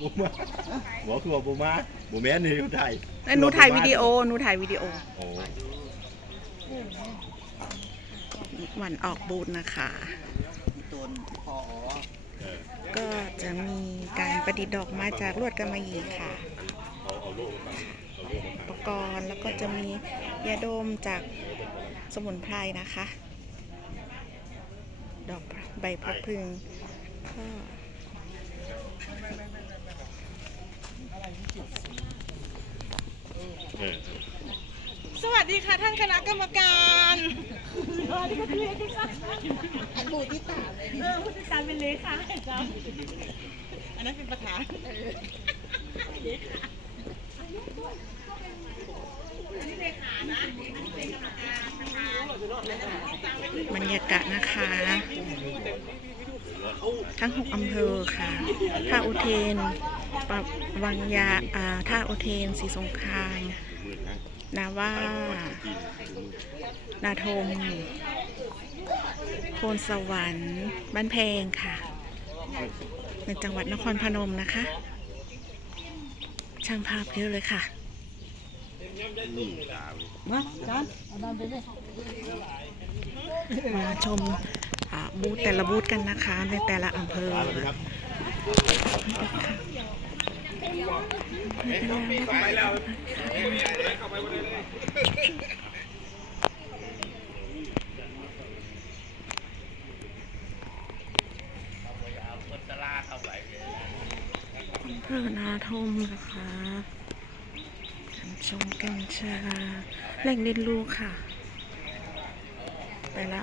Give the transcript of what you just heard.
บูมาบอกคือว่าบูมาบูแม่นนี่คนไทยแล้วหนูถ่ายวิดีโอหนูถ่ายวิดีโอ โอ้วันออกบูธนะคะตัวพอเออก็จะมีการประดิษฐ์ดอกไม้จากลวดกำมะหยี่ค่ะ เอาเอาลูกมาเอาลูกมาอุปกรณ์แล้วก็จะมียาดมจากสมุนไพรนะคะ ดอกใบพะพรึงก็ เออ สวัสดีค่ะท่านคณะกรรมการสวัสดีค่ะพี่เล็กค่ะอันบูที่สามเลยเออผู้จัดการเป็นเลขาเจ้าอันนั้นเป็นประธานบรรยากาศนะคะ ทั้งหกอำเภอค่ะ ท่าอุเทนปะวังยาอ่าท่าอุเทนสีสงครามมืดนะนาว่ากินนาทมโพนสวรรค์ บ้านแพงค่ะ ในจังหวัดนครพนมนะคะ ช่างภาพเยอะเลยค่ะนี่ดาวมาจานเอาดานไปเลยมาชมอ่า บูธแต่ละบูธกันนะคะ ในแต่ละอำเภออำเภอนาทมนะคะกันชมกัญชาแหล่งเรียนรู้ค่ะ แต่ละ